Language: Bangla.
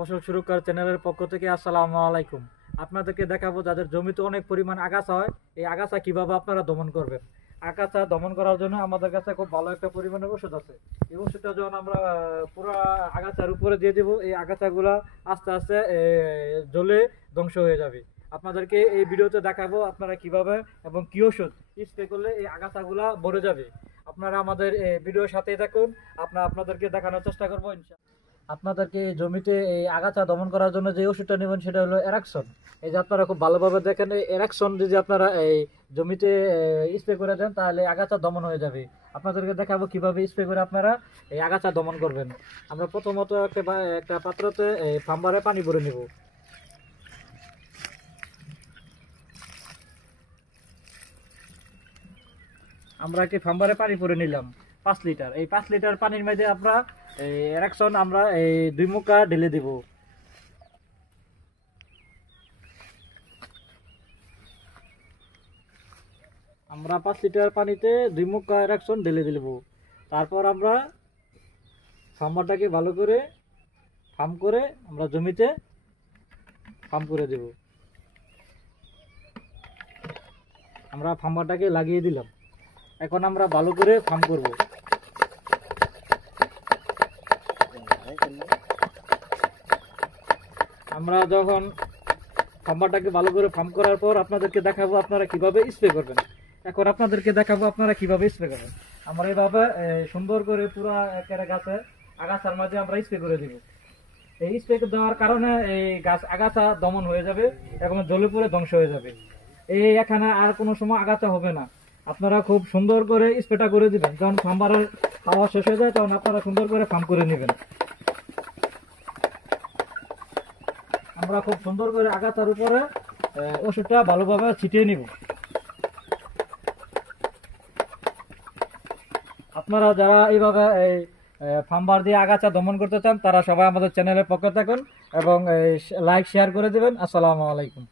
ফসল সুরক্ষার চ্যানেলের পক্ষ থেকে আসসালামু আলাইকুম। আপনাদেরকে দেখাবো যাদের জমিতে অনেক পরিমাণ আগাছা হয়, এই আগাছা কিভাবে আপনারা দমন করবেন। আগাছা দমন করার জন্য আমাদের কাছে খুব ভালো একটা পরিমাণের ওষুধ আছে। এই ওষুধটা যখন আমরা পুরো আগাছার উপরে দিয়ে দেবো, এই আগাছাগুলা আস্তে আস্তে জ্বলে ধ্বংস হয়ে যাবে। আপনাদেরকে এই ভিডিওতে দেখাবো আপনারা কিভাবে এবং কি ওষুধ স্প্রে করলে এই আগাছাগুলা মরে যাবে। আপনারা আমাদের ভিডিওর সাথেই থাকুন, আপনাদেরকে দেখানোর চেষ্টা করবো ইনশাআল্লাহ। আপনাদেরকে জমিতে এই আগাছা দমন করার জন্য যে ওষুধটা নেবেন সেটা হলো অ্যারাক্সন। এই যে আপনারা খুব ভালোভাবে দেখেন, এই অ্যারাক্সন যদি আপনারা এই জমিতে স্প্রে করে দেন তাহলে আগাছা দমন হয়ে যাবে। আপনাদেরকে দেখাবো কিভাবে স্প্রে করে আপনারা এই আগাছা দমন করবেন। আমরা প্রথমত একটা পাত্রতে এই ফাম্বারে পানি ভরে নেব। আমরা একটি ফাম্বারে পানি ভরে নিলাম 5 লিটার। এই 5 লিটার পানির মধ্যে আমরা এই অ্যারাক্সন আমরা এই 2 মুখা ঢেলে দিব। আমরা 5 লিটার পানিতে 2 মুখা অ্যারাক্সন ঢেলে দিব। তারপর আমরা ফাম্বারটাকে ভালো করে ফার্ম করে আমরা জমিতে ফার্ম করে দেব। আমরা ফাম্বারটাকে লাগিয়ে দিলাম। এখন আমরা ভালো করে ফার্ম করব। আমরা যখন ফাম্বারটাকে ভালো করে ফার্ম করার পর আপনাদেরকে দেখাবো আপনারা কিভাবে স্প্রে করবেন। এখন আপনাদেরকে দেখাবো আপনারা কিভাবে স্প্রে করবেন। আমরা এইভাবে সুন্দর করে পুরো একেবারে গাছে আগাছার মাঝে আমরা স্প্রে করে দিব। এই স্প্রে দেওয়ার কারণে এই গাছ আগাছা দমন হয়ে যাবে এবং জ্বলে পুড়ে ধ্বংস হয়ে যাবে। এই এখানে আর কোনো সময় আগাছা হবে না। আপনারা খুব সুন্দর করে স্প্রেটা করে দিবেন। যখন ফার্মারের খাওয়া শেষ হয়ে যায় তখন আপনারা সুন্দর করে ফার্ম করে নেবেন। আমরা খুব সুন্দর করে আগাছার উপরে ওষুধটা ভালোভাবে ছিটিয়ে নিব। আপনারা যারা এইভাবে এই ফার্মার দিয়ে আগাছা দমন করতে চান তারা সবাই আমাদের চ্যানেলের পক্ষে থাকুন এবং লাইক শেয়ার করে দেবেন। আসসালামু আলাইকুম।